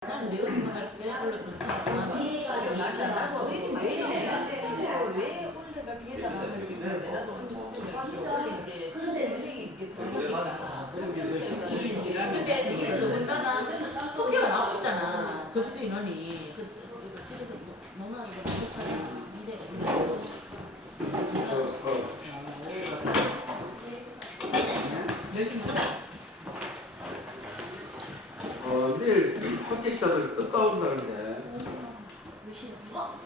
난 내가 생각할 때 원래 그렇다. 나도 날짜라고 왜 원래가 비에다가 내가도 언제 원래 이제 선생이 이렇게 들어가니까. 근데 이게 더군다나 통계가 나왔잖아. 접수 인원이. 집에서 너무나도 부족하잖아. 내일 합격자들 뜻가온다는데.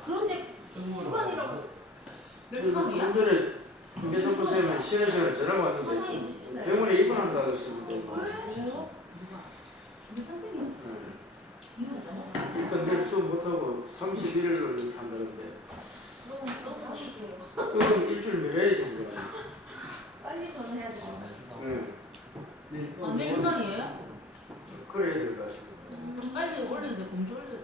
그런데 휴관이라고. 좀 전에 중개선거 선생님이 쉬는 시간에 전화가 왔는데 병원에 입원한다고 했었는데. 중개 선생님? 일단 내일 수업 못하고 31일로 이렇게 한다는데. 그럼 일주일 미뤄야지. 빨리 전화해야 돼. 응. 내일 휴관이에요? 그래야 될 것 같습니다. 빨리 올려야 돼. 공지 올려야 돼.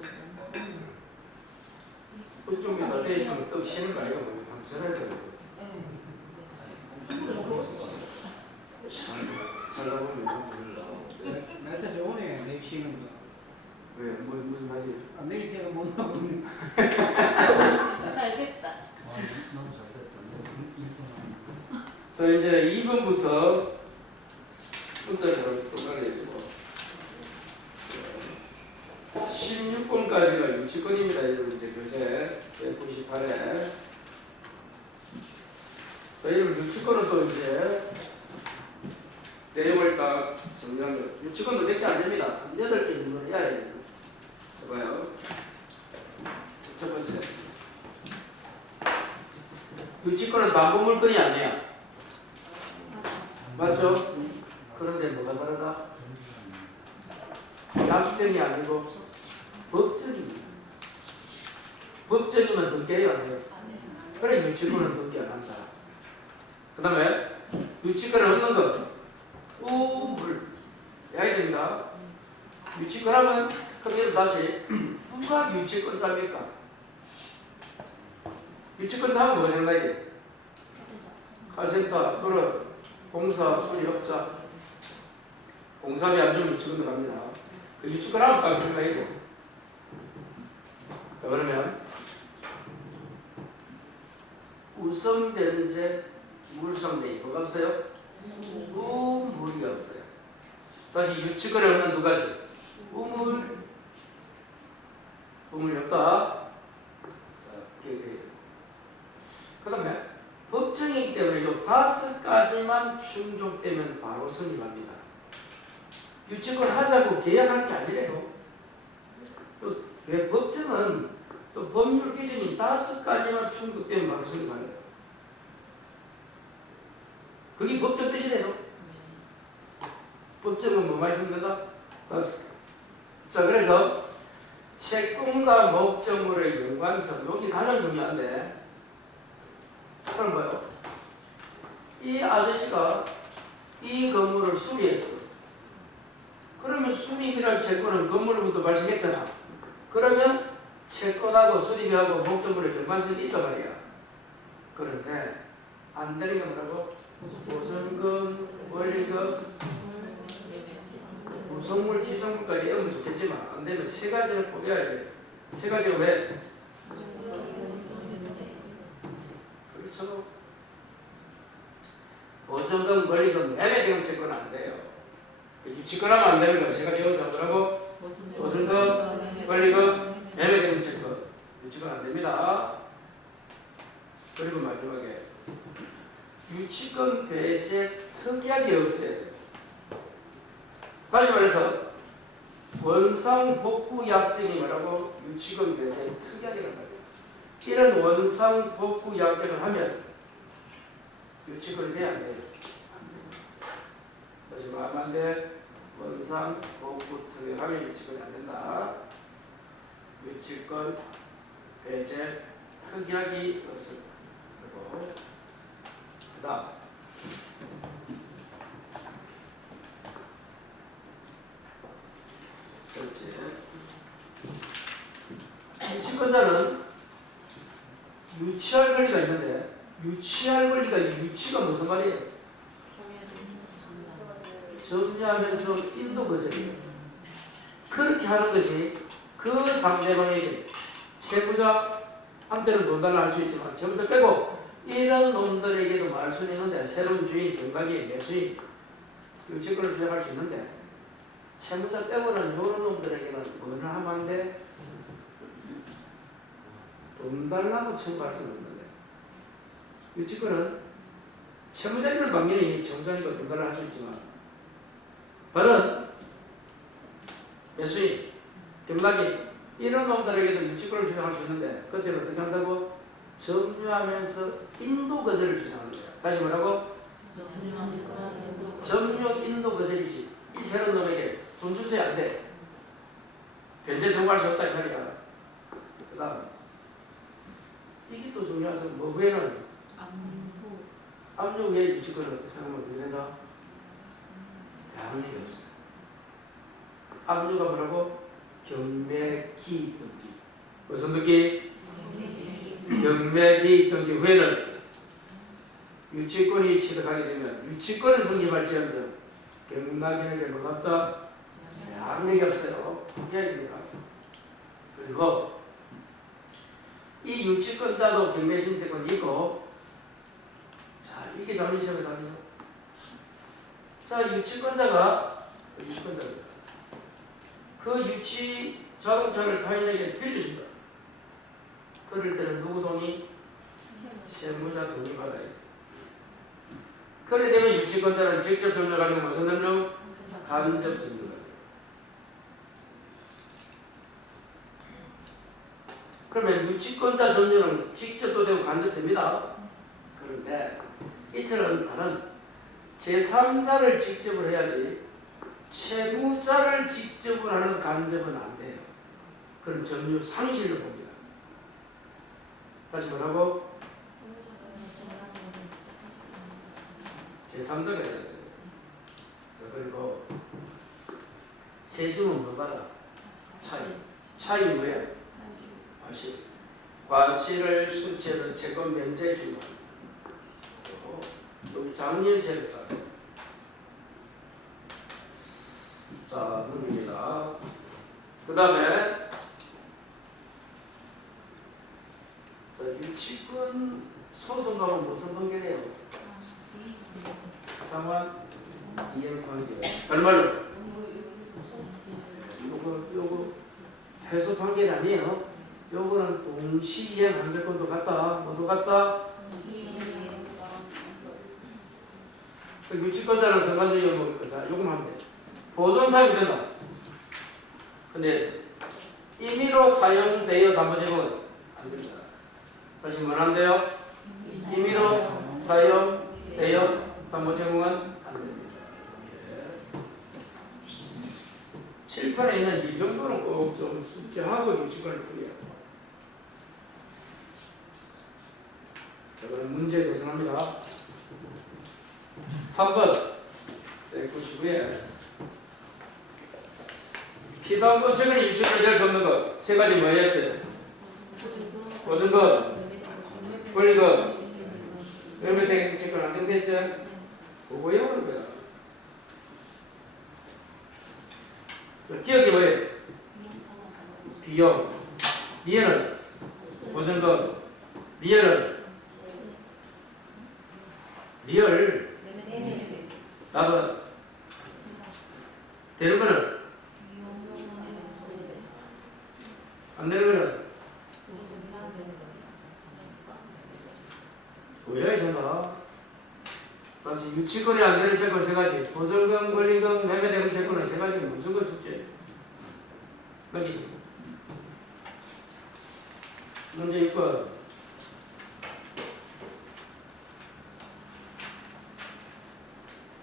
그쪽에 다 돼 있으면 또 쉬는 거 아니고 전화해야 되고. 살다 보면 날짜 좋으네. 내일 쉬는 거. 왜? 무슨 말이야? 내일 제가 못 나오는. 잘 됐다. 너무 잘 됐다. 자, 이제 2번부터 문자로 들어가게 되고 16번까지가 유치권입니다. 여러분 이제 교재 198에 자, 여러분 유치권은 또 이제 내용을 딱 정리한 거. 유치권도 몇 개 안 됩니다. 8개 정도 해야 돼요. 봐봐요. 첫 번째. 유치권은 담보 물건이 아니야. 맞죠? 그런데 뭐가 다르다? 약정이 아니고 법정입니다. 법정이면 등기해요, 안 해요? 그래, 유치권은 등기 안 한다. 그 다음에 유치권은 없는 것. 우물. 해야 됩니다. 유치권 하면, 그럼 얘를 다시, 누가 유치권자입니까? 유치권자 하면 뭐 생각해? 칼센터, 또는 공사, 수리업자, 공사비 안 주면 유치권도 갑니다. 그 유치권 하면 딱 생각해야 돼. 자, 그러면, 우선 변제, 물성대입, 뭐가 없어요? 우물이 없어요. 다시 유치권을 얻는 두 가지. 우물이 없다. 자, 그 다음에 법정이기 때문에 이 5가지만 충족되면 바로 성립합니다. 유치권 하자고 계약한 게 아니래요. 왜 법정은 또 법률 기준이 5가지만 충족되면 바로 성립합니다. 그게 법정 뜻이래요. 법정은 뭐 말씀드린 거다? 5. 자, 그래서 채권과 목적물의 연관성, 여기 가장 중요한데, 그럼 뭐요? 이 아저씨가 이 건물을 수리했어. 그러면 수리비란 채권은 건물로부터 발생했잖아. 그러면 채권하고 수리비하고 목적물의 연관성이 있단 말이야. 그런데 안 되는 게 뭐라고? 보증금, 원리금, 구성물, 지성물까지 외우면 좋겠지만 안 되면 3가지를 포기해야 돼. 3가지가 왜? 그렇죠. 보증금, 원리금, 매매 대응 채권은 안 돼요. 유치권 하면 안 되는 거 3가지 외우자. 뭐라고? 보증금, 원리금, 매매 대응 채권. 유치권 안 됩니다. 그리고 마지막에 유치권 배제 특약이 없어야 돼. 다시 말해서 원상 복구 약정이 뭐라고? 유치권 배제 특약이란 말이에요. 이런 원상 복구 약정을 하면 유치권이 돼야 안 돼요? 다시 말하면 안 돼. 원상 복구 특약하면 유치권이 안 된다. 유치권 배제 특약이 없습니다. 그리고 그 다음 유치권자는 유치할 권리가 있는데 유치할 권리가 이 유치가 무슨 말이에요? 정리하면서 인도 거절이에요. 그렇게 하는 것이 그 상대방에게 채무자한테는 돈 달라 할 수 있지만 채무자 빼고 이런 놈들에게도 말할 수 있는데 새로운 주인, 경각이 매수인 유치권을 주장할 수 있는데 채무자 빼고는 이런 놈들에게는 뭐를 하면 안 돼? 돈 달라고 청구할 수는 없는데 유치권은 채무자에게는 당연히 채무자니까 돈 달라 할 수 있지만 다른 매수인, 경락인 이런 놈들에게도 유치권을 주장할 수 있는데 그때는 어떻게 한다고? 점유하면서 인도 거절을 주장하는 거야. 다시 뭐라고? 점유 인도 거절이지. 이 새로운 놈에게 돈 주세요 안 돼. 변제 청구할 수 없다 이 말이야. 그 다음 이게 또 중요하죠. 뭐 후에는 압류 후에 유치권을 어떻게 생각하면 어떻게 된다? 양력이 없어요. 압류가 뭐라고? 경매기 등기. 무슨 등기? 경매기 등기 후에는 유치권이 취득하게 되면 유치권을 성립할지언정 경락인에게 뭐가 없다? 양력이 없어요. 이야기입니다. 그리고 이 유치권자도 경매신태권이 있고 자 이게 자문시험에 답이죠. 자 유치권자가 그 유치 자동차를 타인에게 빌려준다. 그럴 때는 누구 동의? 채무자 동의 받아야 돼. 그래 되면 유치권자는 직접 점유하는 무슨 점유? 간접 점유. 그러면 유치권자 점유는 직접도 되고 간접됩니다. 그런데 이처럼 다른 제3자를 직접을 해야지 채무자를 직접을 하는 간접은 안 돼요. 그럼 점유 상실로 봅니다. 다시 뭐라고? 제3자가 해야 돼요. 그리고 세금은 뭐 받아? 차이. 차이 뭐야? 과실. 과실을 수치해서 채권 면제해 준다. 여기 장려세를 따라. 자, 누릅니다. 그 다음에 유치권 소송하고 무슨 관계래요? 상환 이행 관계. 얼마로? 요거 해소 관계는 아니에요. 요거는 동시 이행 관계권도 같다. 뭐도 같다? 그 유치권자는 선관적인 뭐 있거든. 요거만 하면 돼. 보존 사용된다. 근데 임의로 사용되어 담보제공은 안 된다. 다시 뭐란데요? 임의로 사용되어 담보제공은 안 됩니다. 7판에 있는 이 정도는 꼭 좀 숙지하고 유치권을 풀이해요. 자, 그럼 문제 도전합니다. 3번 199에 피담보 최근에 유치권을 낼 수 없는 것 세 가지 뭐였어요? 보증금, 권리금, 매매대행 채권 안 된댔죠? 그거 외우는 거야. 기억이 뭐예요? 비용, 미연은 보증금, 미연은 리얼, 나도 되는 거는 안 되는 거는 외워야 된다. 다시 유치권이 안 되는 채권 세 가지, 보증금, 권리금, 매매대금 채권은 세 가지 무슨 걸 숙제? 여기 문제 6번.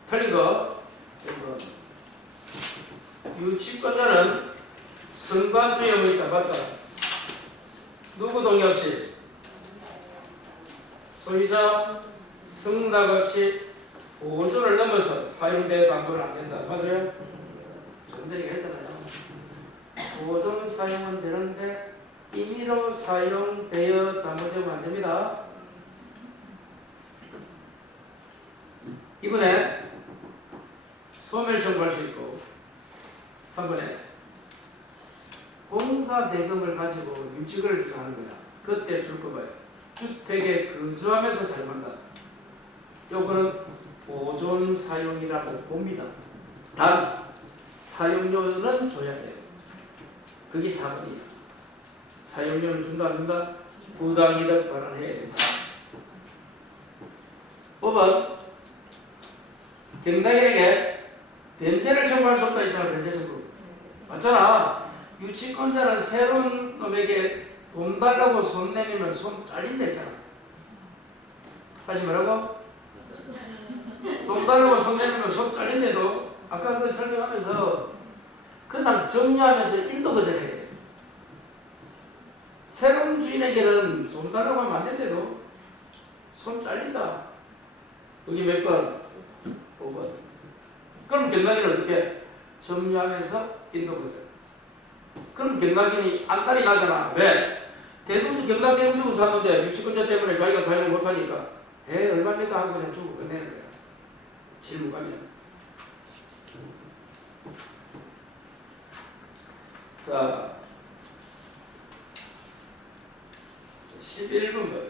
틀린 거 1번. 유치권자는 선관주의 의무가 있다. 맞다. 누구 동의 없이 소유자 승낙 없이 보존을 넘어서 사용되어 담보는 안 된다. 맞아요? 좀 전에 했잖아요. 보존 사용은 되는데 임의로 사용되어 담보되면 안 됩니다. 이번에 소멸 청구할 수 있고 3번에 공사 대금을 가지고 유치를 하는 거야. 그때 줄 거 봐요. 주택에 거주하면서 사용한다. 요거는 보존 사용이라고 봅니다. 단 사용료는 줘야 돼요. 그게 4번이야. 사용료를 준다 안 준다? 부당이득 반환해야 된다. 5번 경락인에게 변제를 청구할 수 없다 있잖아. 변제 청구 맞잖아. 유치권자는 새로운 놈에게 돈 달라고 손 내밀면 손 잘린다 했잖아. 하지 말라고? 돈 달라고 손 내밀면 손 잘린데도 아까 그 설명하면서 그냥 정리하면서 인도 거절해야 돼. 새로운 주인에게는 돈 달라고 하면 안 된대도 손 잘린다. 여기 몇 번? 5번. 그럼 경락인은 어떻게? 정리하면서 인도 거절. 그럼 경락인이 안달이 나잖아. 왜? 대금도 경락 대금 주고 샀는데 유치권자 때문에 자기가 사용을 못하니까 얼마입니까 하고 그냥 주고 끝내는 거야. 실무가면. 자 11번 봐요.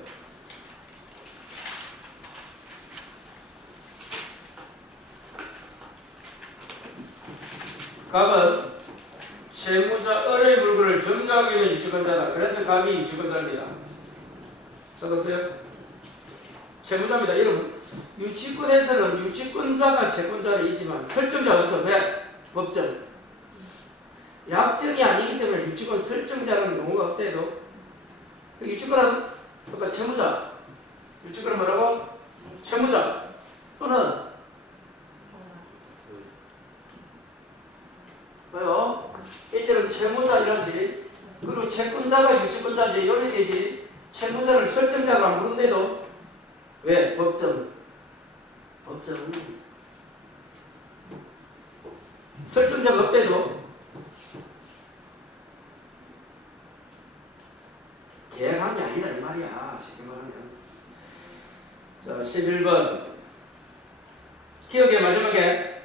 갑은 채무자 을의 물건을 정리하고 있는 유치권자다. 그래서 갑이 유치권자입니다. 찾았어요? 채무자입니다. 여러분 유치권에서는 유치권자가 채권자는 있지만 설정자 없어. 왜? 법정. 약정이 아니기 때문에 유치권 설정자라는 용어가 없대도 유치권은 그러니까 채무자. 유치권은 뭐라고? 채무자 또는 뭐요? 이처럼 채무자 이러지. 그리고 채권자가 유치권자지. 이렇게 되지. 채무자를 설정자로 안 부른대도 왜? 법정. 법정. 설정자가 없대도 계약한 게 아니다 이 말이야. 쉽게 말하면. 자 11번 기억의 마지막에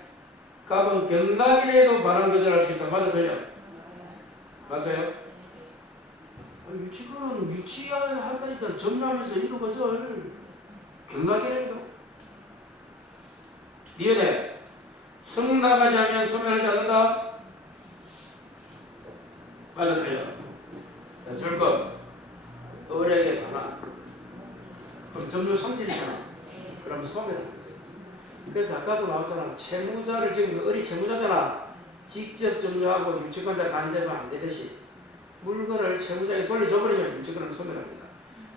갑은 경락인에도 반환 거절할 수 있다. 맞아 틀려? 맞아요? 유치권은 유치한다니까 정리하면서 이거 거절. 경락인에도 미연에 성 나가지 않으면 소멸하지 않는다. 맞아 틀려? 자 줄거 을에게 반환. 그럼 점유 성질이잖아. 그럼 소멸하는 거야. 그래서 아까도 나왔잖아. 채무자를 지금 을이 채무자잖아. 직접 점유하고 유치권자 간접은 안 되듯이 물건을 채무자에게 돌려줘버리면 유치권은 소멸합니다.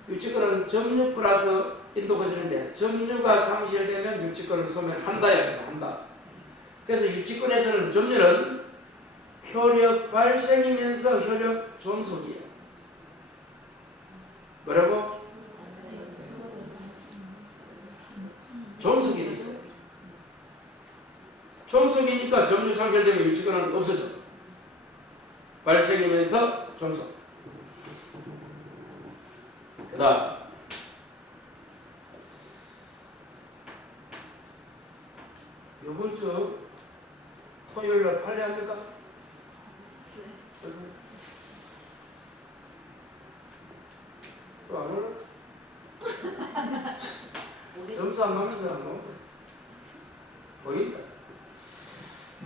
유치권은 점유 플러스 인도 거절인데 점유가 상실되면 유치권은 소멸한다야 한다. 그래서 유치권에서는 점유는 효력 발생이면서 효력 존속이에요. 뭐라고? 존속이 있어요. 존속이니까 점유 상실되면 유치권은 없어져. 발생이면서 존속. 그 다음 요번 주 토요일날 판례합니까? 또 안 올랐지? 점수 안 나면서 안 나온다. 보인다.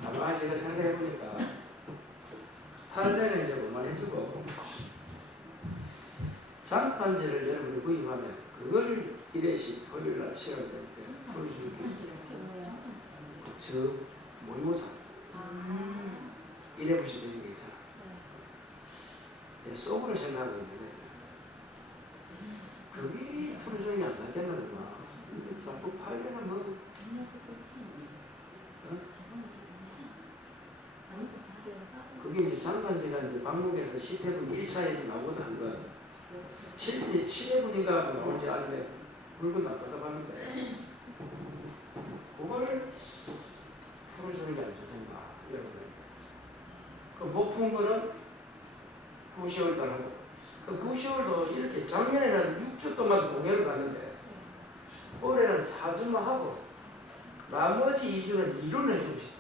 다만 제가 생각해보니까 판례는 이제 뭐만 해주고 장판지를 여러분이 구입하면 그걸 1회씩 토요일날 시간 될 때 보여줄게요. 저 모의고사 1회 보시는 게 있잖아. 속으로 생각하고 있는데 그게 프로정이 안 나겠는 거야. 이제 자꾸 팔려면 뭐 그게 이제 장판지가 이제 방목에서 10회분 1차에서 나오거든 한 거. 7회분인가 나올지 아는데 물건 안 받아봤는데 그거를 프로정이 안 좋던가 여러분. 그 못 푼 거는 9, 10월달 하고 그 9, 10월도 이렇게 작년에는 6주 동안 동해를 갔는데 올해는 4주만 하고 나머지 2주는 일을 해주고 싶어.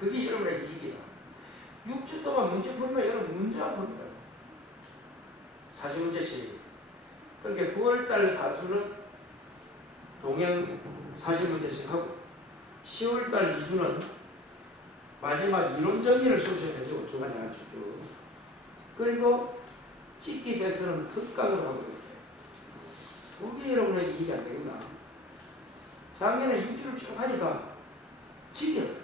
그게 여러분에게 이기다. 6주 동안 문제 풀면 여러분 문제가 봅니다. 40문제씩. 그러니까 9월달 사주는 동행 40문제씩 하고 10월달 2주는 마지막 이론 정리를 수업시켜가지고 주간장을 쭉쭉. 그리고 찍기 백서는 특강을 하고 이렇게. 그게 여러분에게 이해가 안 되겠나? 작년에 6주를 쭉 하니까 찍혀요.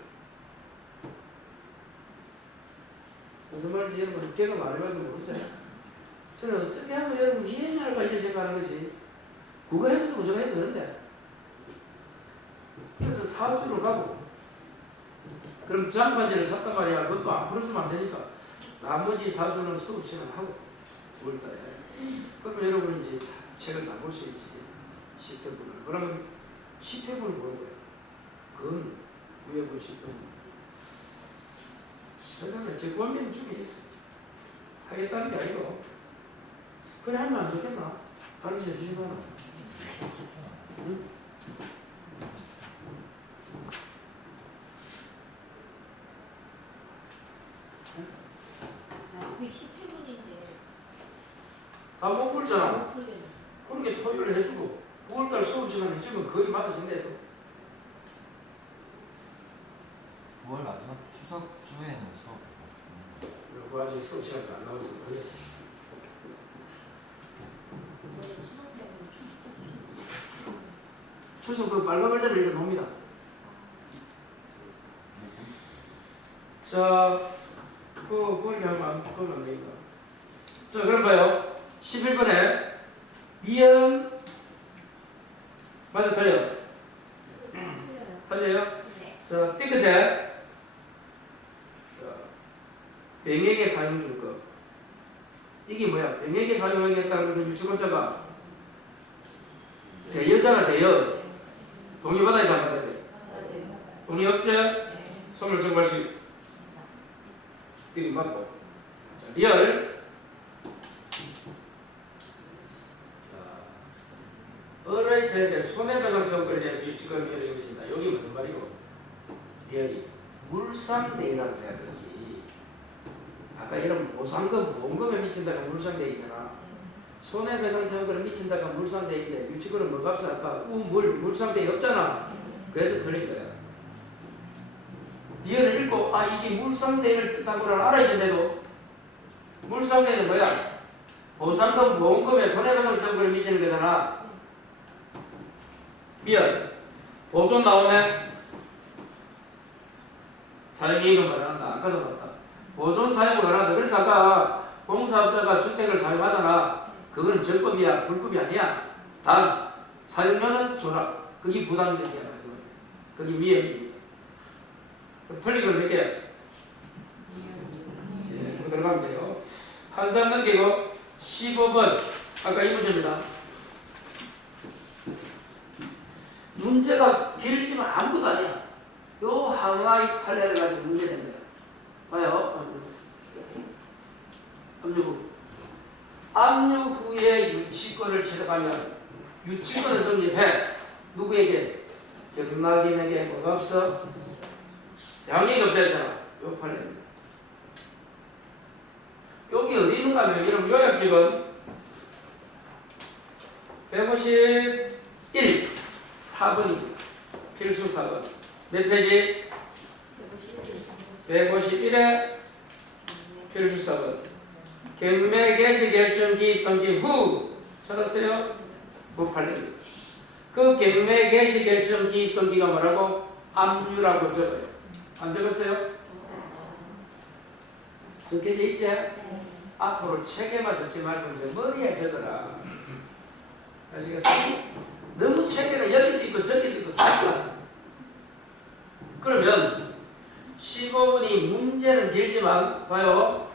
무슨 말인지 여러분 걔가 말해봐서 모르세요? 저는 어떻게 하면 여러분 이해해서 할까 이렇게 생각하는 거지. 그거 해도 되고 저거 해도 되는데. 그래서 4주를 가고 그럼 장반지를 샀단 말이야. 그것도 안 풀어주면 안 되니까 나머지 4주는 수업 시간 하고 5월달에. 그러면 여러분 이제 책을 다 볼 수 있지. 10회분을. 그러면 10회분을 보는 거예요. 그건 9회분 10회분. 그다음에 제 권면 중에 있어. 하겠다는 게 아니고 그래 하면 안 좋겠나? 가르쳐 주시거나. 응? 그게 10회분인데 다 못 풀잖아. 못 풀겠네. 그렇게 토요일에 해주고 9월달 수업 시간 해주면 거의 맞아진대도. 9월 마지막 추석 주에는 수업. 그리고 아직 수업 시간이 안 나와서 모르겠어. 이번에 추석 때문에 추석 그 말과 글자를 일단 봅니다. 자, 그걸 하면 그건 안 되니까. 자, 그럼 봐요. 11번에 이음 맞아 틀려. 틀려요. 네. 자, 띵크셋. 자, 병역의 사용 줄거. 이게 뭐야? 병역의 사용하겠다는 것은 유치권자가 대여자가 대여. 동의받아야 받아야 돼. 동의 없지? 손을 정할 수 있고. 이게 맞고. 자, 리얼. 어라이트에 손해배상 청구에 대해서 유치권 결의가 미친다. 여기 무슨 말이고? 리얼이 물상대의라고 해야 되지. 아까 이런 보상금, 보험금에 미친다가 물상대의잖아. 손해배상 청구에 미친다가 물상대의인데 유치권은 뭐 값을 할까? 물상대의 없잖아. 그래서 틀린 거야. 리얼을 읽고 이게 물상대의를 뜻하고는 알아야 된대도 물상대의는 뭐야? 보상금, 보험금에 손해배상 청구를 미치는 거잖아. 미연 보존 나오면 사용이익은 말한다. 아까도 봤다. 보존 사용을 말한다. 그래서 아까 공사업자가 주택을 사용하잖아. 그건 적법이야, 불법이 아니야. 단 사용료는 줘라. 그게 부담이 되는 거야. 그게 미연입니다. 틀린 걸 몇 개? 네, 들어가면 돼요. 한 장 넘기고 15번 아까 이 문제입니다. 문제가 길지만 아무것도 아니야. 요 하나의 판례를 가지고 문제 낸 거야. 봐요. 압류 후에 유치권을 취득하면 유치권을 성립해. 누구에게? 경락인에게 뭐가 없어? 양익이 없다잖아. 요 판례입니다. 여기 어디 있는가 하면 이런 요약집은 151 4번입니다. 필수 4번. 몇 페이지? 151에 필수 4번. 경매 개시 결정기 등기 후 찾았어요? 그 판례입니다. 그 경매 개시 결정기 등기가 뭐라고? 압류라고 적어요. 안 적었어요? 적혀져 있지? 앞으로 책에만 적지 말고 이제 머리에 적어라. 아시겠어요? 너무 책에는 여기도 있고 저기도 있고 그러면 15분이 문제는 길지만 봐요.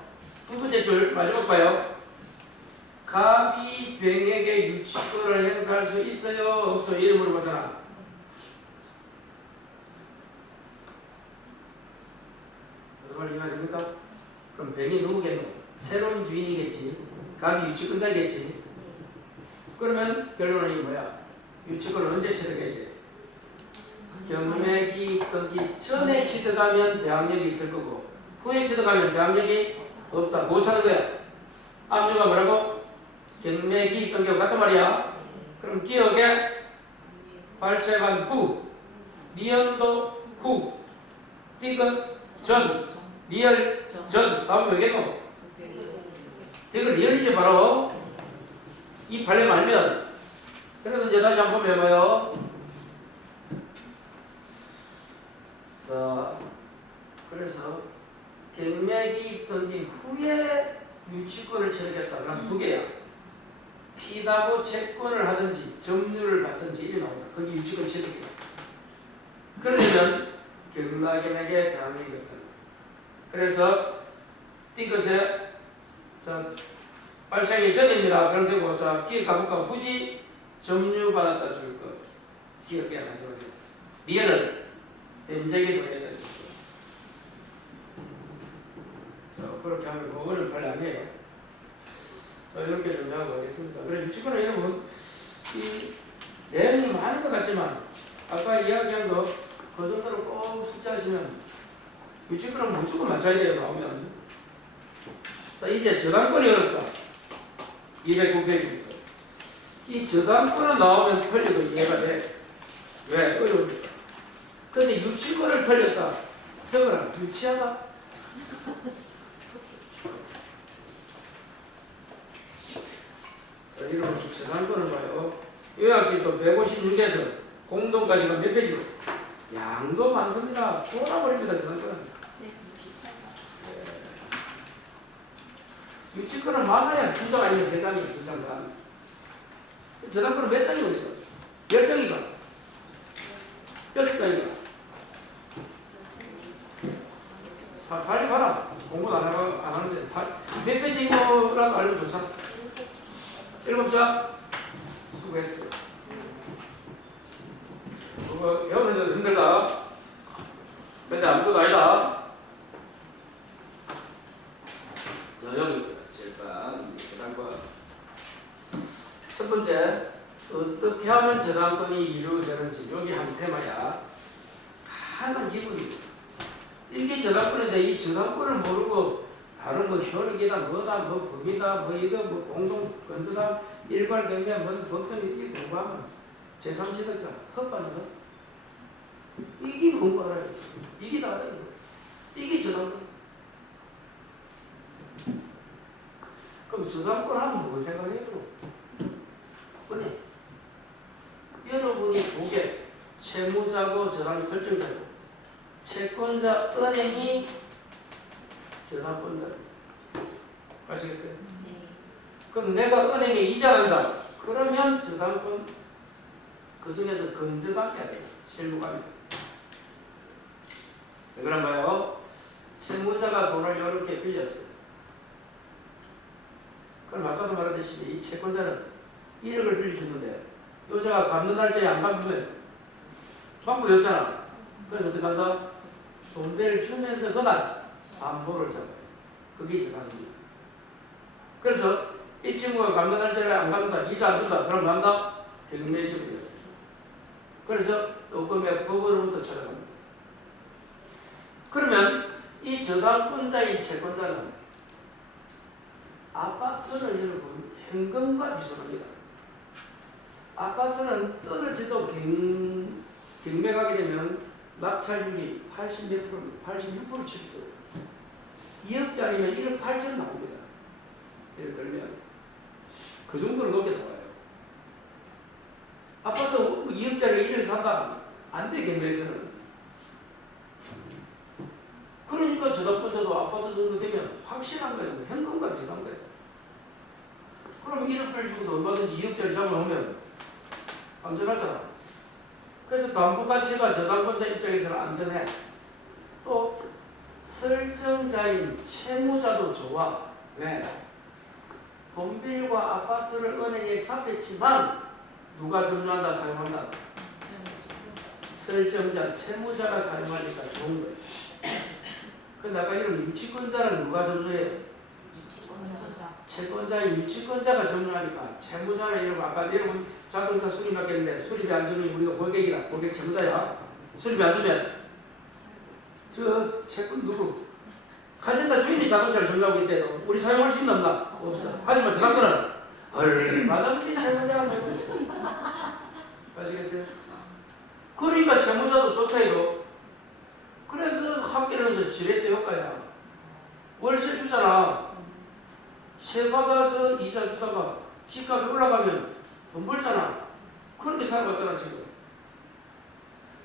두 번째 줄 마지막 봐요. 갑이 병에게 유치권을 행사할 수 있어요? 없어요? 이를 물어보잖아. 무슨 말인지 이해됩니까? 그럼 병이 누구겠노? 새로운 주인이겠지. 갑이 유치권자겠지. 그러면 결론은 이 뭐야? 유치권을 언제 취득해야 돼? 경매기 등기 전에 취득하면 대항력이 있을 거고 후에 취득하면 대항력이 없다. 못 찾는 거야. 앞뒤가 뭐라고? 경매 기입 등기하고 같단 말이야. 그럼 기억에 발생한 후, 미연도 후, 디귿 전, 리얼 전. 다음에 왜겠노? 디귿 리얼이지 바로. 이 발레 말면. 그래도 이제 다시 한번 해봐요. 자, 그래서 경매기입 등기 후에 유치권을 취득했다. 그럼 두 개야. 피다고 채권을 하든지 점유를 받든지 이게 나온다. 거기 유치권 취득이야. 그러면 경락인에게 대항력이 없다. 그래서 띠것에 자 발생이 전입니다. 그럼 되고 자 기획 가볼까? 굳이 점유 받았다 줄 거. 기억이 안 나죠. 리얼은 엠색이 동의했다 줄 거. 자 그렇게 하면 그거는 별로 아니에요. 자 이렇게 정리하고 하겠습니다. 그래 유치권은 여러분 이 내용이 많은 것 같지만 아까 이야기한 거 그 정도로 꼭 숙지하시면 유치권은 무조건 맞춰야 돼요. 나오면. 자 이제 저당권이 어렵다. 209페이지부터. 이 저당권은 나오면 틀려도 이해가 돼. 왜? 어려우니까. 근데 유치권을 틀렸다. 저거는 유치하다. 자, 이런 저당권을 봐요. 요약집도 156에서 공동까지가 몇 페이지고? 양도 많습니다. 돌아버립니다. 저당권은. 유치권은 많아야 2장 아니면 3장이에요. 2장. 저당권은 몇 장이고 지금? 10장이가? 6장이가? 살이 봐라. 공부 안 하는데 몇 페이지인거라도 알면 좋잖아. 7장? 수고했어. 그거 배우는 데도 힘들다. 근데 아무것도 아니다. 자, 여기 저당권. 첫 번째, 어떻게 하면 저당권이 이루어지는지 여기 한 테마야. 가장 기본이 이게 저당권인데 이 저당권을 모르고 다른 뭐 효력이다 뭐다 뭐 법이다 뭐 이거 뭐 공동 건조다 일괄 경매 뭐 법정이 이게 공부하면 제3지대가 헛발인 거. 이게 공부하라. 이게 다다 이거. 이게 저당권. 그럼 저당권 하면 뭐 생각해요? 근데 여러분이 보게 채무자고 저당 설정자고 채권자 은행이 저당권자. 아시겠어요? 그럼 내가 은행에 이자한 사람 그러면 저당권 그 중에서 건저당해야 돼요. 실무감이. 자, 그럼 봐요. 채무자가 돈을 이렇게 빌렸어요. 그럼 아까도 말했듯이 이 채권자는 1억을 빌려주는데 여자가 갚는 날짜에 안 갚으면 방법이 없잖아. 그래서 어떻게 한다? 돈배를 주면서 그날 담보를 잡아요. 그게 저당입니다. 그래서 이 친구가 갚는 날짜에 안 갚는다. 이자 안 준다. 그럼 한다? 경매집을 했어요. 그래서 요금의 법으로부터 찾아갑니다. 그러면 이 저당권자인 채권자는 아파트는 여러분 현금과 비슷합니다. 아파트는 떨어져도 경매가게 되면 낙찰률이 80몇 프로입니다. 86% 치고 2억짜리면 1억 8천 나옵니다. 예를 들면 그 정도로 높게 나와요. 아파트 2억짜리 1억 산다. 안 돼 경매에서는. 그러니까 저당권자도 아파트 정도 되면 확실한 거예요. 현금과 비슷한 거예요. 그럼 1억을 주고도 얼마든지 2억짜리 잡아놓으면 안전하잖아. 그래서 담보가치가 저당권자 입장에서는 안전해. 또 설정자인 채무자도 좋아. 왜? 돈빌과 아파트를 은행에 잡혔지만 누가 점유한다 사용한다? 설정자 채무자가 사용하니까 좋은 거예요. 근데 아까 이런 유치권자는 누가 점유해요? 채권자인 유치권자가 점유하니까 채무자는 이러면 아까 여러분 자동차 수리받겠는데 수리비 안 주면 우리가 고객이라 고객 채무자야. 수리비 안 주면 저 채권 누구? 카센터 주인이 자동차를 점유하고 있대도 우리 사용할 수 있나 없나? 없어. 하지만 저작권은 얼마나 우리 채무자가 살고 있어. 아시겠어요? 그러니까 채무자도 좋다 이거. 그래서 학교에서 지렛대 효과야. 월세 주잖아. 세 받아서 이자 주다가 집값이 올라가면 돈 벌잖아. 그렇게 살아왔잖아 지금.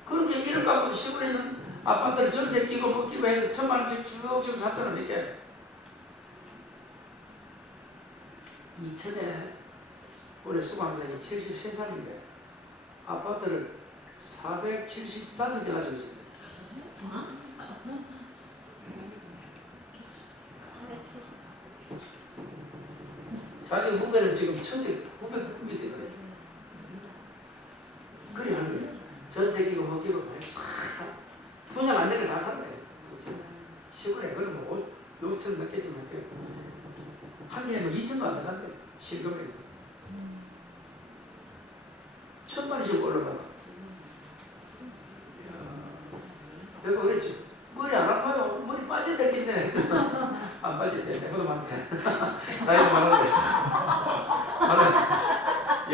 그렇게 이를 갖고 시골에 있는 아파트를 전세 끼고 뭐 끼고 해서 1,000만 원씩 쭉 샀잖아 몇 개. 2000에 올해 수강생이 73살인데 아파트를 475개 가지고 있어요. 자기 후배는 지금 1,900개 되거든요. 그래 하는 거예요. 전세 끼고 뭐 끼고 분양 안 되는 거 다 산다요. 시골에 그러면 5천 몇 개쯤 할게요. 한 개에 뭐 2천도 안 나간대. 실금이 1,000만 원씩 올라가. 내가 그랬지. 머리 안 아파요. 머리 빠져야 되겠네. 안 빠지대. 내보다 많대. 나이가 많은데.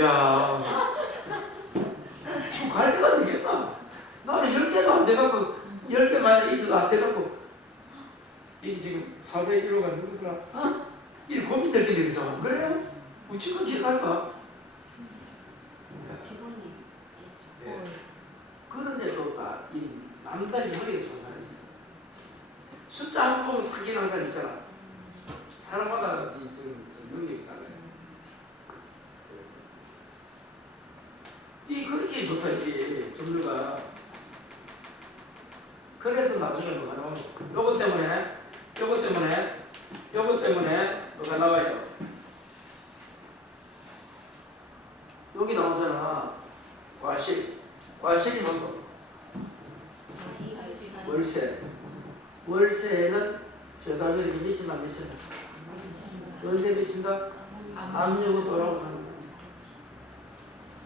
야, 관리가 되겠나? 나는 10개도 안 돼갖고 10개만 있어도 안 돼갖고 이게 지금 401호가 누구더라? 이 고민 될 때 여기서 그래요? 우측은 기억할까? 직원이. 예. 그런데 또 이 남다리 머리가 좋은 사람이 있어. 숫자 한 번 보면 사기하는 사람 있잖아. 사람마다 좀 능력이 달라요. 이 그렇게 좋다 이게 점유가. 그래서 나중에 뭐가 나오면 요것 때문에 뭐가 나와요. 여기 나오잖아. 과실이 뭐고? 월세는 저당연히 미친다 안 미친다? 언제 미친다? 압류고 돌아오고 하는 거야.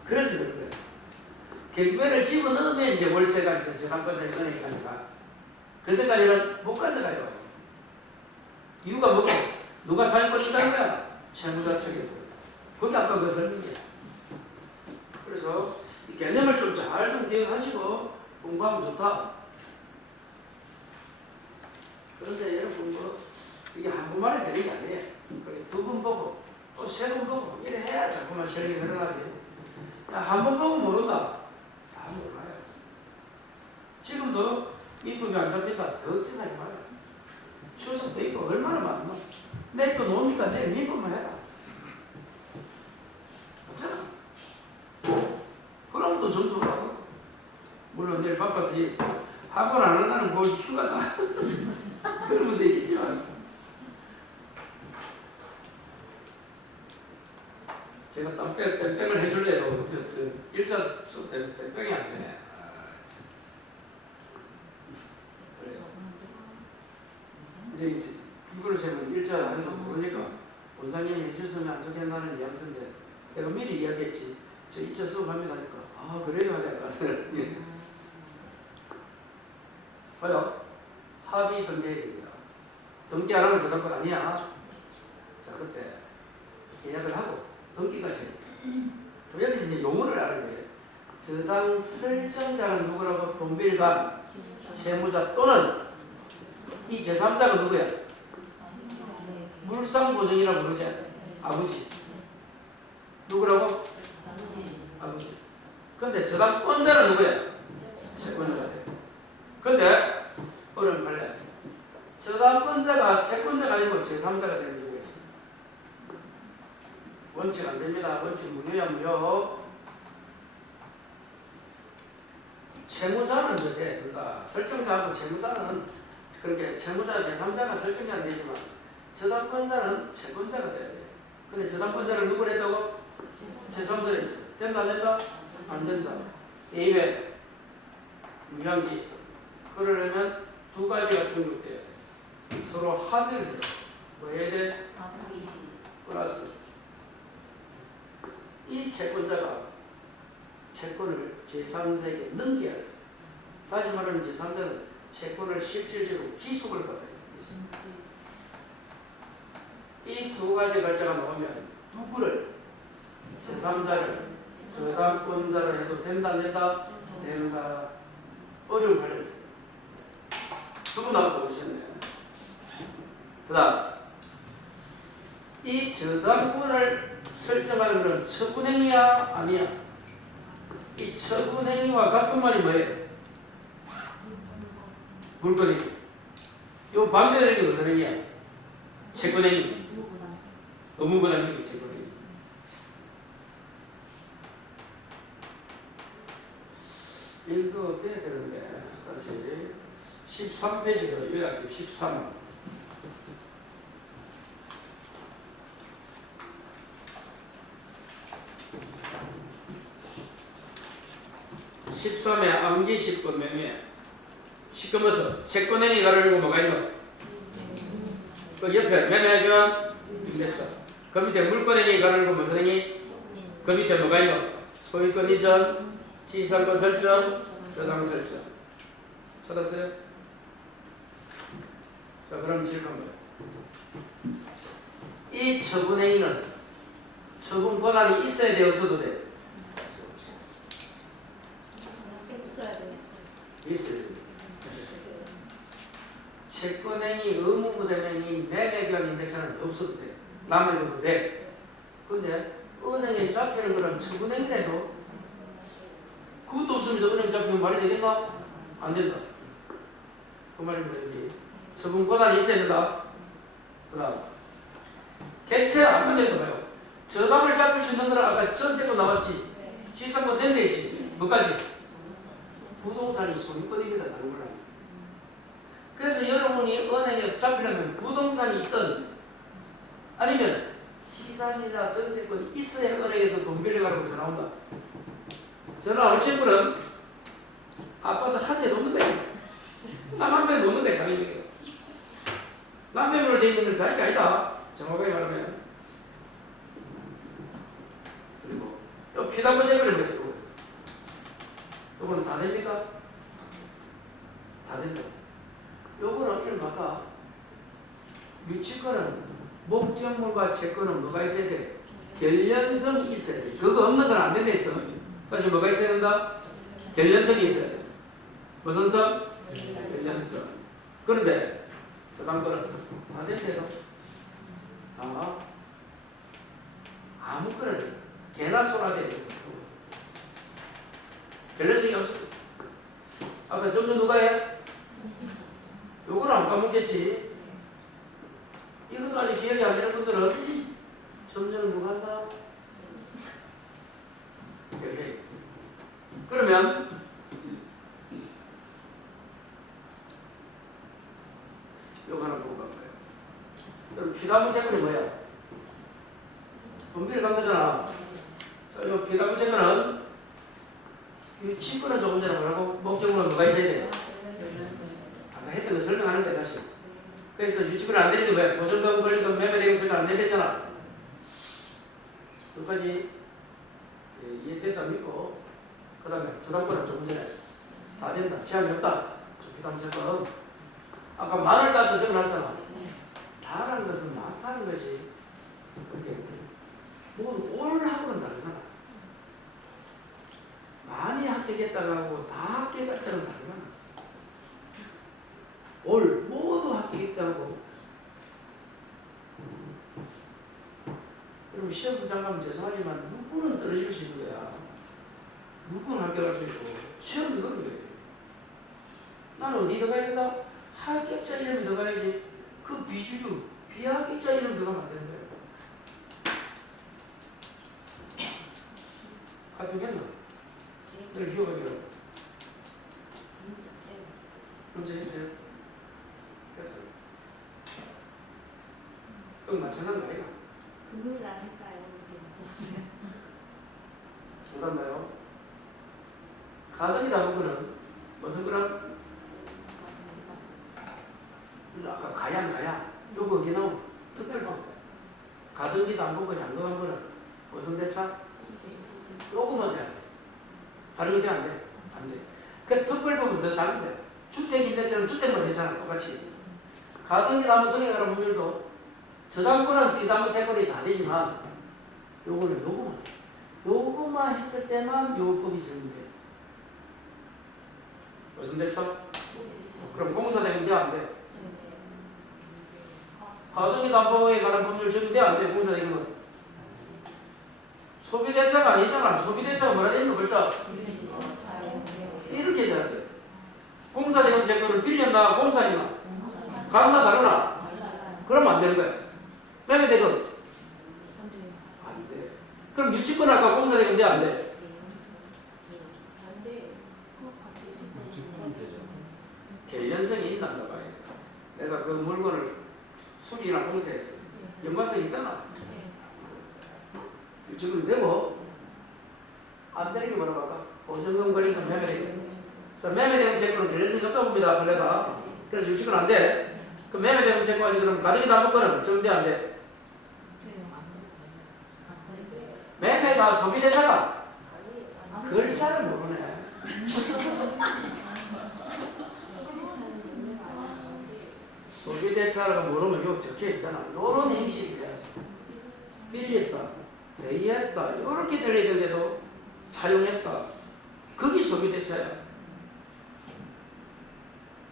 그래서 그런 거야. 객면을 집어넣으면 이제 월세가 이제 저당권자의 은행에 가져가. 그때까지는 못 가져가요. 이유가 뭐고? 누가 사용권이 있다는 거야? 채무자 측에서. 그게 아까 그 설명이야. 그래서 이 개념을 좀 잘 좀 기억하시고 공부하면 좋다. 그런데 여러분 뭐 이게 한 번만에 되는 게 아니에요. 두 번 보고 또 세 번 보고 이래 해야 자꾸만 실력이 늘어나지. 한 번 보고 모른다. 다 몰라요. 지금도 입법이 안 잡힌다. 걱정하지 마라. 추석도 있고 얼마나 많나. 내일 또 노니까 내일 민법만 해라. 맞잖아. 그럼 또 점수 올라가고. 물론 내일 바빠서 학원 안 한다는 뭐 휴가다. 그런 분도 있겠지만. 제가 뺑뺑을 해줄래요. 일자 수 때문에 뺑뺑이 안 되네. 그래요. 이제 그거를 세면 일자 하는 거 모르니까 원장님이 해줬으면 안 좋겠나는 뉘앙스인데 내가 미리 이야기했지. 저 일자 수업합니다 하니까 아 그래요 하니까 생각했더니 봐요. 합의 등기입니다. 등기 안 하면 저작권 아니야. 자 그때 계약을 하고 등기가 돼. 여기서 이제 용어를 알아야 돼. 저당 설정자는 누구라고? 동bil간 채무자 또는 이 제3자가 누구야? 물상보증이라고 부르지. 아버지. 누구라고? 아버지. 근데 저당권자는 누구야? 채권자가 돼. 근데 어려운 말이야. 저당권자가 채권자가 아니고 제3자가 되는 경우가 있어. 원칙 안 됩니다. 원칙 무효야 무효. 채무자는 돼. 둘다 설정자하고 채무자는 그렇게 채무자 제3자가 설정자는 되지만 저당권자는 채권자가 돼야 돼. 근데 저당권자를 누구로 했다고? 제3자를 했어. 된다 안 된다? 안 된다. A에 유리한 게 있어. 그러려면 두 가지가 충족돼야 돼. 서로 합의를 해야 돼. 뭐 해야 돼? 플러스 이 채권자가 채권을 제3자에게 넘겨야 돼. 다시 말하면 제3자는 채권을 실질적으로 기속을 받아요. 이 두 가지 글자가 나오면 누구를 제3자를 저당권자를 해도 된다 안 된다? 된다. 어려운 관련 두분 나와서 오셨네요. 그 다음 이 저당권을 설정하는 것은 처분행위야 아니야? 이 처분행위와 같은 말이 뭐예요? 물건이. 요 반대되는 게 무슨 행위야? 채권행위. 의무부담행위 채권행위. 이거 어떻게 되는데 다시 13페이지로 요약집 13. 13의 암기 10권 명예 시끄머서 채권행위 가르고 뭐가 있노? 그 옆에 매매교환 임대차 그 밑에 물권행위 가르고 무슨 행위? 그 밑에 뭐가 있노? 소유권 이전 지상권 설정 저당 설정 찾았어요? 자 그럼 질문입니다. 이 처분행위는 처분 권한이 있어야 돼 없어도 돼? 있어요. 채권행위, 의무부담행위, 매매교환 임대차는 없어도 돼. 남아있어도 돼. 근데 은행에 잡히는 거는 처분행위라도 그것도 없으면서 은행 잡히면 말이 되겠나? 안 된다. 그 말입니다. 여기 처분 권한이 있어야 된다. 그 다음 객체를 안 건드려도 봐요. 저당을 잡을 수 있는 거는 아까 전세도 나왔지. 지상권 된다 했지. 뭐까지? 부동산이 소유권입니다. 다른 거랑. 그래서 여러분이 은행에 잡히려면 부동산이 있든 아니면 시산이나 전세권이 있어야 은행에서 돈 빌려가라고 전화 온다. 전화 오신 분은 아빠도 한 채 넘는 거야. 남편이 넘는 거야. 자기가. 남편으로 돼 있는 건 자기가 아니다. 정확하게 말하면. 그리고 요 피담보 제거를 해요. 요거는 다 됩니까? 다 된다. 요거는 이른바 유치권은 목적물과 채권은 뭐가 있어야 돼? 결련성이 있어야 돼. 그거 없는 건 안 된다 했어. 다시 뭐가 있어야 된다? 결련성이 있어야 돼. 무슨 성? 결련성. 그런데 저당권은 다 된대요. 아무거나 개나 소나 돼. 결련성이 없어. 아까 점점 누가 해? 요거는 안 까먹겠지. 이것도 아직 기억이 안 되는 분들은 점점을 누가 한다? 그래. 그러면 요거 하나 보고 갈까요? 여기 피담보 채권이 뭐야? 돈비를 간 거잖아. 자, 요 피담보 채권은 이 친구는 조금 전에 뭐라고? 목적물은 뭐가 있어야 돼? 아까 했던 거 설명하는 거야 다시. 그래서 유치권 안 되는 게 뭐야? 보증금, 권리금, 매매대금처가 안 된댔잖아. 여기까지 이해됐다 믿고 그 다음에 저당권은 조금 전에 다 된다. 제한이 없다. 피담보 채권. 아까 만을 따져 적어놨잖아. 다라는 것은 많다는 것이 그게 모두 올하고는 다르잖아. 많이 합격했다고 하고 다 합격했다는 다르잖아. 올 모두 합격했다고. 그럼 시험 분장 가면 죄송하지만 누구는 떨어질 수 있는 거야. 누구는 합격할 수 있고 시험도 그런 거예요. 나는 어디 들어가야 된다? 합격자 이름이 들어가야지. 그 비주류 비합격자 이름 들어가면 안 되는 거야. 합격했나? 내일 비워가기로 문제 했어요? 그건 마찬가지인 거 아이가? 금요일 아닐까요? 좋았어요. 정답나요? 가등이다 본 거는 무슨 거랑? 아까 가야 요거 어디 나오? 특별법 가등기도 안 본 거냐 안 본 거는 무슨 대차? 요거만 돼. 다른 게 안 돼. 안 돼. 그 특별법은 더 작은데 주택임대차는 주택만 되잖아 똑같이. 가등기 담보등에 관한 법률도 저당권은 비담보 채권이 다 되지만 요거만 했을 때만 요법이 적용돼요. 무슨 대처? 그럼 공사되면 돼, 안 돼? 가등기 담보에 관한 법률 적용돼, 안 돼? 공사되면 소비대차가 아니잖아. 소비대차가 뭐라 되는 거 글자? 이렇게 돼야 돼. 공사대금 채권을 빌렸나 공사했나? 같나 다르나? 그러면 안 되는 거야. 매매대금 안 돼. 그럼 유치권 할까 공사대금 돼, 안 돼? 무조건 되죠. 개연성이 있단가 봐요. 내가 그 물건을 수리나 공사했어. 연관성 있잖아. 유치권 되고 안 되는 게 뭐라고 할까? 보증금 걸리면 매매대금. 자, 매매대금 채권은 개연성이 없다고 봅니다. 원래가. 그래서 유치권 안 돼. 그 매매대금 채권이 그럼 가등기 담보권은 적용돼, 안 돼? 매매가 소비대차가 글자를 모르네. 소비대차라고 모르면 여기 적혀 있잖아. 요런 행식이 돼야지. 빌렸다, 대의했다, 이렇게 들리던데도 차용했다. 그게 소비대차야.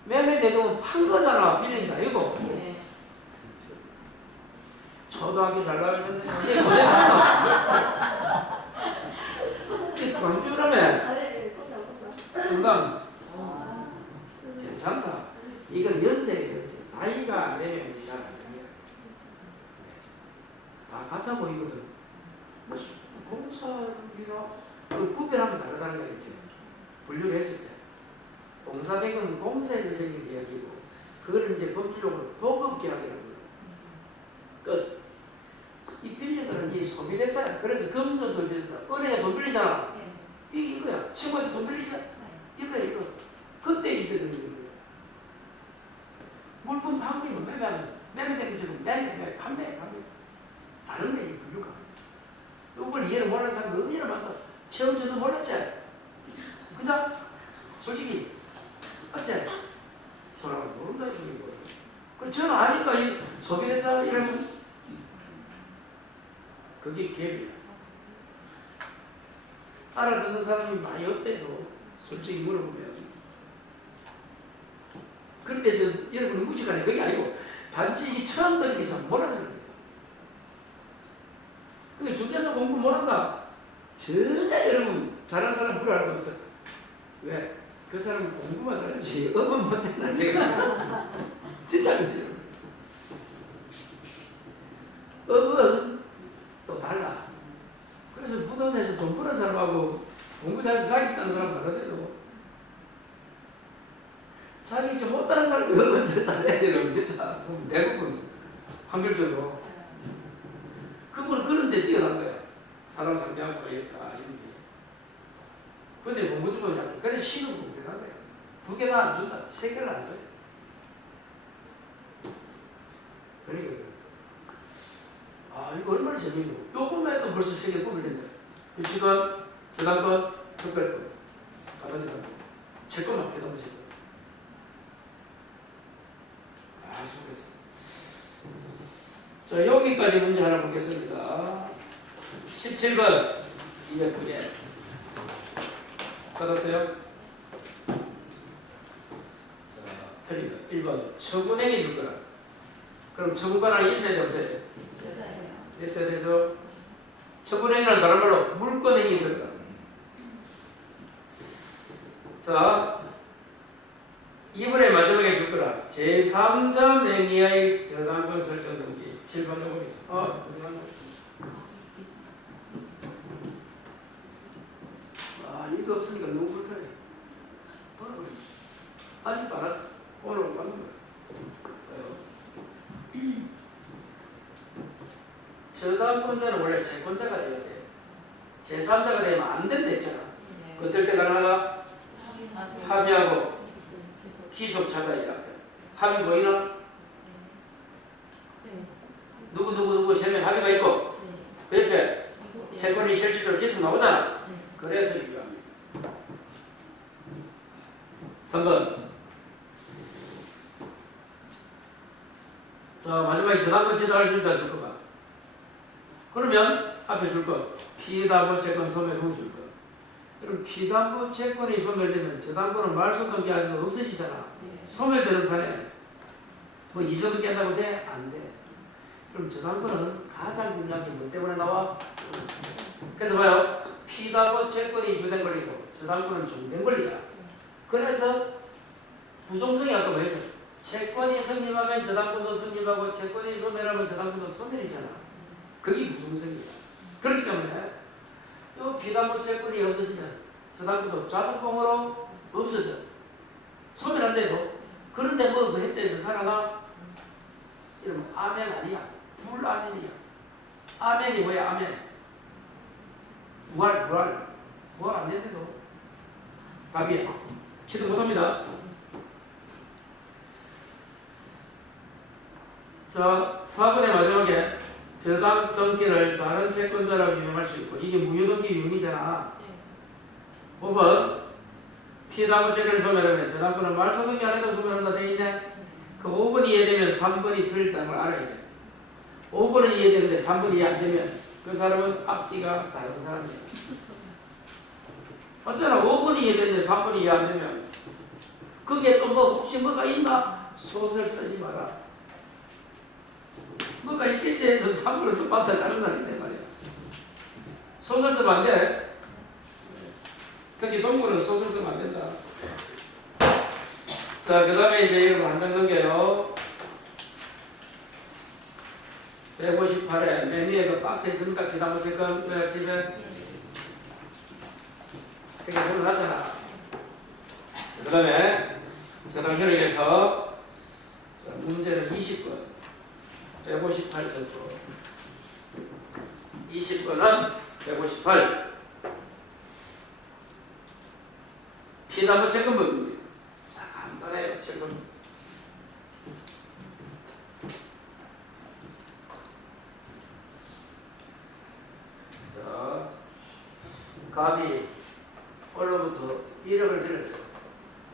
매매대금은 판 거잖아. 빌린 게 아니고. 초등학교 잘 나가셨네. 이게 뭐냐? 이게 광주라며. 중간. 괜찮다. 이건 연세예요, 연세. 나이가 안 되면 잘 안 됩니다. 다 같아 보이거든. 공사비나 구별하면 다르다는 거야, 이렇게. 분류를 했을 때. 공사대금은 공사에서 생긴 계약이고, 그걸 이제 법률용어로 도급계약이라고 해요. 끝. 이 빌려들은 이 소비대차야. 그래서 금전 돈 빌린다. 은행에 돈 빌리잖아. 이거야. 친구한테 돈 빌리잖아. 이거야, 이거. 그때 이거 되는 거야. 물품 판매는 매매되는 지금 매매, 판매. 다른 게 분류가. 이걸 이해를 못하는 사람은 의미를 만다. 체험주도 몰랐지? 그죠? 솔직히. 어째? 돌아가 모른다, 이거. 그 저는 아니까 이 소비대차 이러면 그게 갭이야. 알아듣는 사람이 많이 없대도 솔직히 물어보면 그런 데서 여러분은 무식하네. 그게 아니고 단지 이 처음 듣는 게 참 몰라서 그래요. 그게 중개사 공부 못한다. 전혀 여러분 잘하는 사람 부러워할 거 없어. 왜? 그 사람은 공부만 잘하지 업은 못했나 제가. 진짜 그래요. 업은 또 달라. 그래서 부동산에서 돈 버는 사람하고 공부 잘해서 자기 있다는 사람 다르대도 자기 좀 못하는 사람이 업은 더 잘해야 되는 진짜 대부분 한결적으로 그분은 그런 데 뛰어난 거야. 사람 상대하고 이렇다 이런 게. 근데 공부 좀 하면 그래 시는 공부한 거야. 2개나 안 준다. 3개를 안 줘요. 그러니까 이거 얼마나 재밌노. 요것만 해도 벌써 3개 꾸밀린다. 유치권, 저당권, 특별권, 가등기 담보. 채권만 해도 채권. 수고했어. 자, 여기까지 문제 하나 보겠습니다. 17번 200분에 받았어요? 자, 틀리다. 1번 처분행위 줄 거라. 그럼 처분권은 있어야 돼 없어야 돼? 있어야 되죠. 처분행위는 다른 말로 물권행위 줄 거라. 자, 2번의 마지막에 줄 거라. 제3자 명의의 저당권 설정 등기 7번 요금이. 이거 없으니까 너무 불편해. 아직도 안 왔어. 오늘 못 받는 거야. 저당권자는 원래 채권자가 돼야 돼. 제3자가 되면 안 된다 했잖아. 어떨 때 가능하다? 합의하고 기속 자자이다. 합의 보이나? 누구 세 명 합의가 있고 그 옆에 채권이 실질적으로 계속 나오잖아. 그래서 유효합니다. 3번 자, 마지막에 저당권 지도할 수 있다 줄 거가. 그러면 앞에 줄 거. 피담보 채권 소멸 후 줄 거. 그럼 피담보 채권이 소멸되면 저당권은 말소등기 아니고 없어지잖아. 소멸되는 판에 뭐 이전을 깬다고 돼? 안 돼. 그럼 저당권은 가장 중요한 게 뭐 때문에 나와? 그래서 봐요. 피담보 채권이 주된 권리고 저당권은 종된 권리야. 그래서 부종성이 아까 뭐였어? 채권이 성립하면 저당권도 성립하고 채권이 소멸하면 저당권도 소멸이잖아. 그게 부종성이야. 그렇기 때문에 이 피담보 채권이 없어지면 저당권도 자동공으로 없어져. 소멸한데도 그런데 뭐 했대서 살아나? 이러면 아멘 아니야. 불아멘이야. 아멘이 뭐야? 아멘. 부활 안 됐는데도 답이야. 취득 못합니다. 자, 4번의 마지막에 저당 등기를 다른 채권자라고 유용할 수 있고 이게 무효등기 유용이잖아. 5번 피담보 채권을 소멸하면 저당권은 말소등기 안 해도 소멸한다 돼 있네. 그 5번이 이해되면 3번이 틀렸다는 걸 알아야 돼. 5번은 이해되는데 3번이 이해 안 되면 그 사람은 앞뒤가 다른 사람이야. 어쩌나 5번이 이해되는데 3번이 이해 안 되면 그게 또 뭐 혹시 뭐가 있나? 소설 쓰지 마라. 뭐가 있겠지 해서 3번을 또 받아 다른 사람이 된 말이야. 소설 쓰면 안 돼. 특히 동물은 소설 쓰면 안 된다. 자, 그 다음에 이제 이거 한 장 넘겨요. 158에 맨 위에 그 박스에 있습니까? 피담보 채권 집에 세개 적어놨잖아. 그 다음에 저당 현역에서 문제는 20번 158번 20번은 158 피담보 채권법입니다. 자, 간단해요. 채권 자, 갑이 원로부터 1억을 들였어.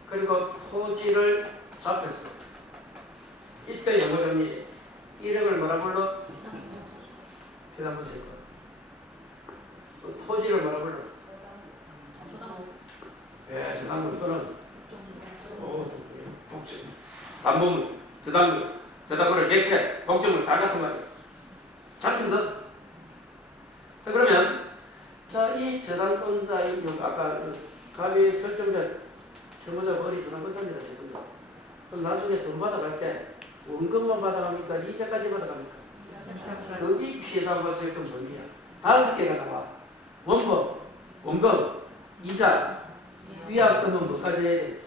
그리고 토지를 잡혔어. 이때 영어정리 1억을 뭐라 불러? 피담보 채권. 또 토지를 뭐라 불러? 예, 저당권 또는 복증, 담보물, 저당권을 객체, 복증물 다 같은 말이야. 잡힌다. 자, 그러면 자, 이 저당권자, 아까 갑이 설정자 채무자가 어디 저당권자입니다. 채무자. 그럼 나중에 돈 받아갈 때 원금만 받아갑니까? 이자까지 받아갑니까? 그게 피담보 채권 범위야. 5개가 나와. 원금, 이자, 위약금은 뭐까지 해야 돼?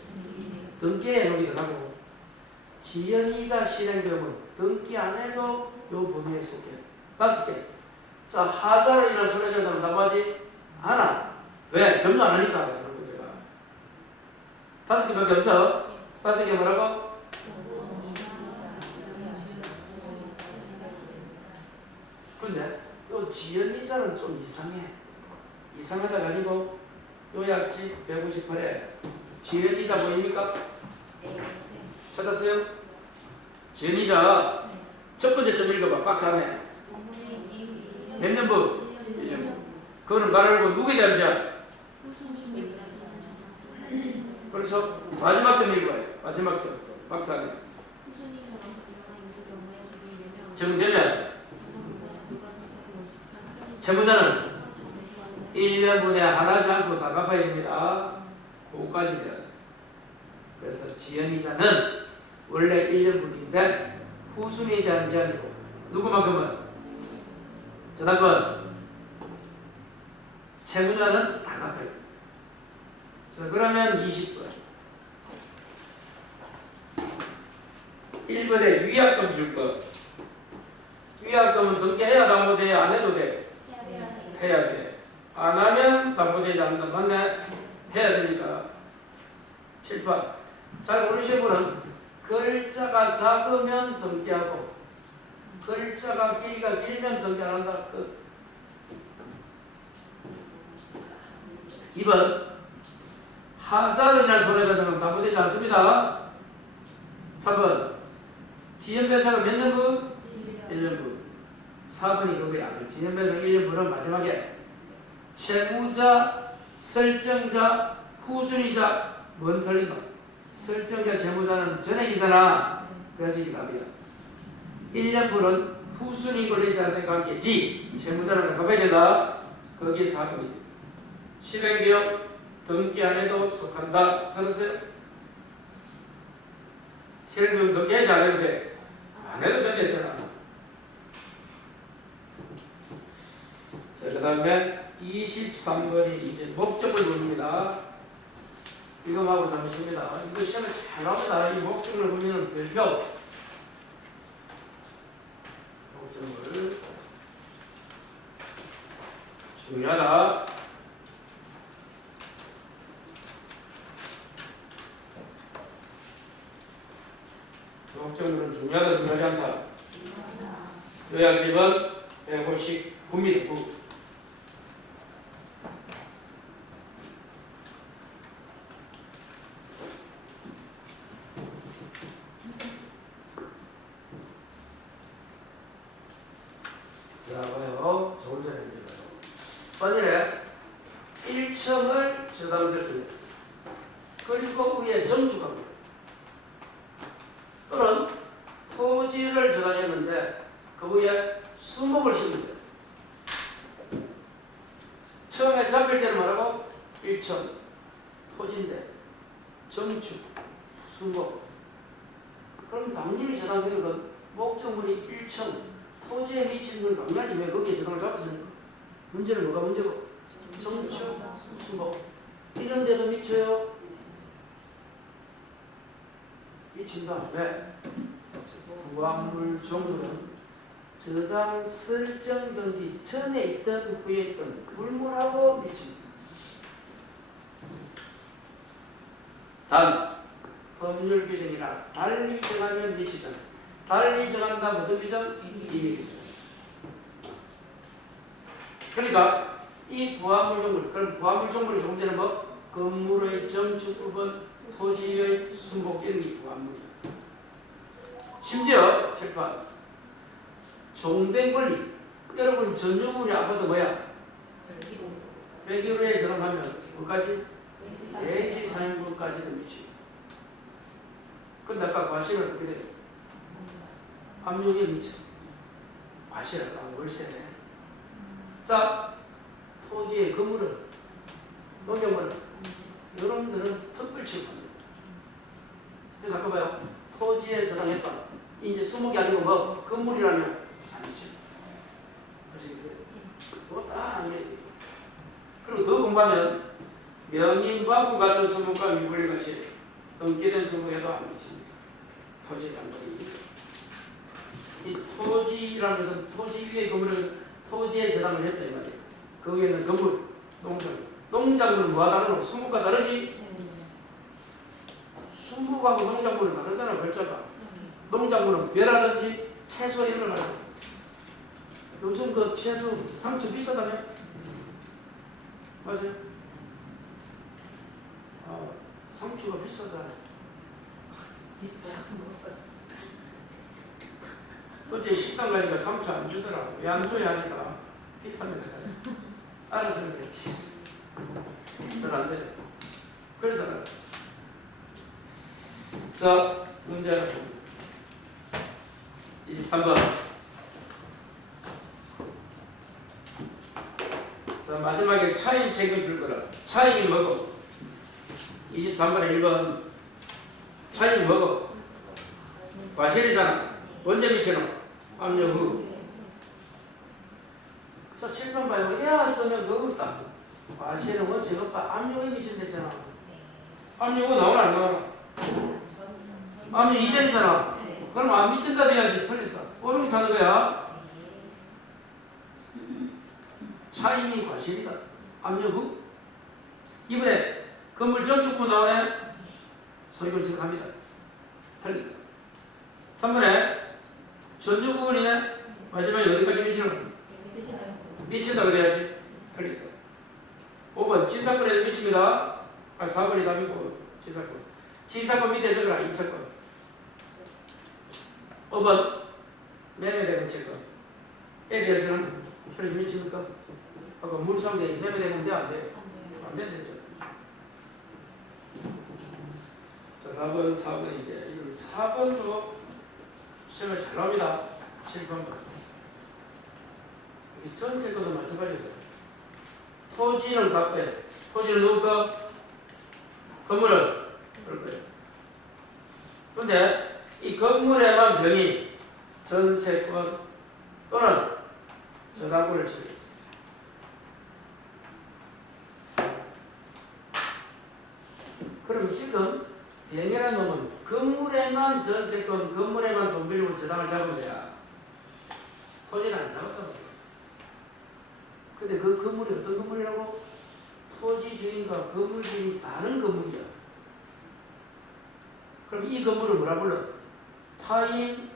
등기에 여기 들어가고 지연이자 실행금은 등기 안 해도 요 범위에 속해. 5개. 자, 하자로 인한 손해배상은 나머지 하나. 왜? 점유 안 하니까 저런 문제가. 5개밖에 없어. 5개 뭐라고? 근데 요 지연이자는 좀 이상해. 이상하다가 아니고 요약집 158에 지연이자 보입니까? 찾았어요? 지연이자 첫 번째 점 읽어봐. 박스 안에 몇 년부? 1년부. 그거는 말하고 누구에 대한 제한? 그래서 마지막 점 읽어봐요. 마지막 점 박스 안에 정되면 채무자는 1년분에 하나지 않고 다 갚아야 됩니다. 그거까지 돼야 돼. 그래서 지연이자는 원래 1년분인데 후순위에 대한 제한이고 누구만큼은 저당권 채무자는 다 갚아요. 자, 그러면 20번 1번에 위약금 줄 거. 위약금은 등기해야 담보돼야 안 해도 돼? 해야 돼. 안 하면 담보되지 않는다. 맞네? 해야 되니까. 7번. 잘 모르시는 분은 글자가 작으면 등기하고 글자가 길이가 길면 등기 안 한다. 끝. 2번. 하자로 인한 손해배상은 담보되지 않습니다. 3번. 지연배상은 몇 년분? 1년분. 4번이 그거야. 지연배상 1년분은 마지막에 채무자, 설정자, 후순위자 뭔 틀린가? 설정자, 채무자는 전에 이사나 그래서 이게 답이야. 1년분은 후순위 권리자한테 관계지 채무자는 가봐야 된다. 거기에 4번이지. 실행비용 등기 안 해도 속한다. 찾았어요? 실행비용 등기 해야지 안 해도 돼. 안 해도 된댔잖아. 자, 그 다음에 23번이 이제 목적을 봅니다. 이거하고 잠시입니다. 이거 시험에 잘 나옵니다. 이 목적을 보면 별표. 목적을 중요하다. 목적은 중요하다, 중요하지 않다. 요약집은 159입니다. 9. 자, 봐요. 좋은 자리 입니다. 만일에 1층을 저당 설정했어요. 그리고 위에 정축합니다. 또는 토지를 저당했는데 그 위에 수목을 심는다. 처음에 잡힐 때는 뭐라고? 1층 토지인데 정축, 수목. 그럼 당연히 저당되는 건 목적물이 1층 토지에 미치는 건 당연히 왜 거기에 저당을 잡았습니까? 문제는 뭐가 문제고? 정축, 수목. 이런 데도 미쳐요? 미친다. 왜? 부합물 종류는 저당 설정되기 전에 있던 후에 있던 불문하고 미칩니다. 단 법률 규정이나 달리 정하면 미치잖아. 달리 정한다 무슨 규정? 임의 규정. 그러니까 이 부합물 종물, 그럼 부합물 종물의 조금 전에 뭐? 건물의 정축 부분, 토지의 순복 이런 게 부합물이야. 심지어 칠판 종된 권리. 여러분 전유물이 아파도 뭐야? 100일에 저렴하면 뭐까지? 대지 사용분까지도 미치고. 근데 아까 과실은 어떻게 돼요? 압류에 미쳐. 과실은 월세네. 자, 토지의 건물은 농경물은 여러분들은 특별 취급합니다. 그래서 아까 봐요. 토지에 저당했다. 이제 수목이 아니고 뭐 건물이라면 아니죠. 아시겠어요? 그거 다 아니에요. 그리고 더 공부하면 명인과 같은 수목과 위불 것이 등기된 수목에도 안 미칩니다. 토지에 대한 거리. 이 토지라는 것은 토지 위에 건물을 토지에 저당을 했다 이 말이에요. 그 위에는 건물, 농장. 농작물은 뭐가 다르고 수목과 다르지? 수목하고 농작물은 다르잖아. 글자가. 농작물은 벼라든지 채소 이런 걸 말하고. 요즘 그 채소 상추 비싸다며? 맞아요? 상추가 비싸잖아. 비싸요. 어제 식당 가니까 상추 안 주더라고. 왜 안 줘야 하니까 비쌉니다. 알았으면 됐지. 안 줘요. 그래서 그래. 자, 문제 하나 봅니다. 23번. 자, 마지막에 차익 책임 줄 거라. 차익이 뭐고? 23번에 1번. 차익이 뭐고? 과실이잖아. 언제 미치노? 압류 후. 자, 7번 봐요. 야, 쓰면 그거 없다. 과실은 원칙 없다. 압류 후에 미친댔잖아. 압류 후 나오나 안 나오나? 압류 이전이잖아. 그럼 안 미친다 돼야지. 틀린다. 어떻게 찾는 거야? 차익이 과실이다. 압류 후. 이번에 건물 전축부 나오네. 소유권 체크합니다. 틀린다. 3번에 전유 부분이네. 마지막에 어디까지 미치는? 미친다 그래야지. 틀린다. 5번 지사건에 미칩니다. 4번이 답이고 지사건. 지사건 밑에 적어라. 임차권. 5번 매매대금 채권에 대해서는 효력이 미칩니까? 아까 물상대에 매매대금 돼? 안 돼? 안 된대죠. 자, 답은 4번인데 4번도 시험을 잘 나옵니다. 7번. 이 전세권도 마찬가지죠. 토지는 값대. 토지는 누구 거? 건물은 그럴 거예요. 근데 이 건물에만 병이 전세권 또는 저당권을 치고 있어요. 그럼 지금 병이라는 놈은 건물에만 전세권, 건물에만 돈 빌리고 저당을 잡은 거야. 토지는 안 잡았다고. 근데 그 건물이 어떤 건물이라고? 토지 주인과 건물 주인이 다른 건물이야. 그럼 이 건물을 뭐라 불러? 타인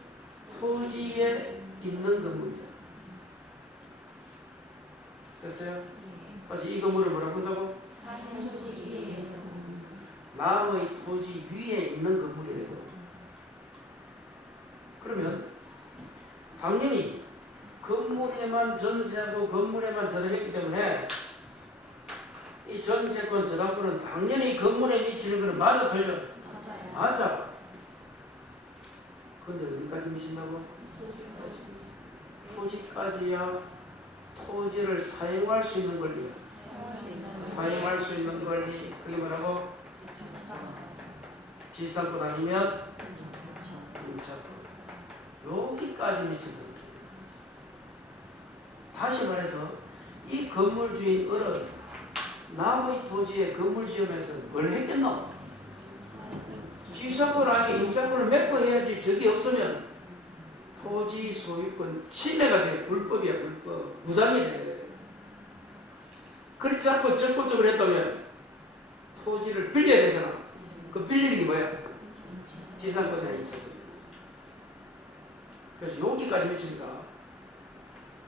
토지에 있는 건물이야. 됐어요? 다시 이 건물을 뭐라 부른다고? 남의 토지 위에 있는 건물이래요. 그러면 당연히 건물에만 전세하고 건물에만 저당했기 때문에 이 전세권 저당권은 당연히 건물에 미치는 것은 맞아 틀려? 맞아. 근데 어디까지 미친다고? 토지까지야. 토지를 사용할 수 있는 권리야. 사용할 수 있는 권리. 그게 뭐라고? 지상권 아니면 임차권. 여기까지 미친다. 다시 말해서 이 건물 주인 어른 남의 토지에 건물 지으면서 뭘 했겠노? 지상권 아니 임차권을 맺고 해야지. 적이 없으면 토지 소유권 침해가 돼. 불법이야. 불법. 무단이 돼. 그렇지 않고 적극적으로 했다면 토지를 빌려야 되잖아. 그 빌리는 게 뭐야? 지상권이나 임차권. 그래서 여기까지 미칩니다.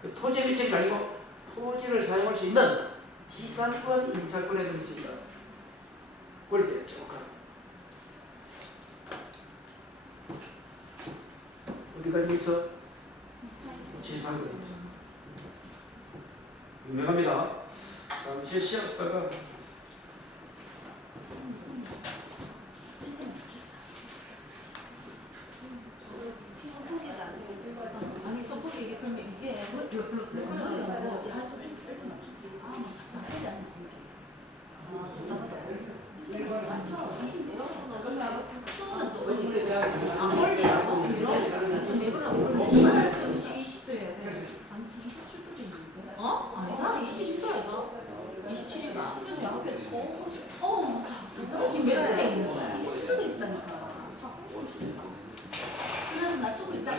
그 토지에 미친 게 아니고 토지를 사용할 수 있는 지상권, 임차권에도 미친다. 그렇게 정확하다. 어디까지 미쳐? 지상권, 임차권. 유명합니다. 잠시 시작 볼까요? 아니 서포트 이게 그러면 이게 그래가지고 야수 1분 맞추지. 나쁘지 않지. 추우면 또 올리라고? 내보려고 20도여야 돼. 27도도 있는데? 어? 아니다 27도가 27이가 좀 양옆에 더 지금 몇 도에 있는 거야? 27도도 있다니까. 그래서 낮추고 있다가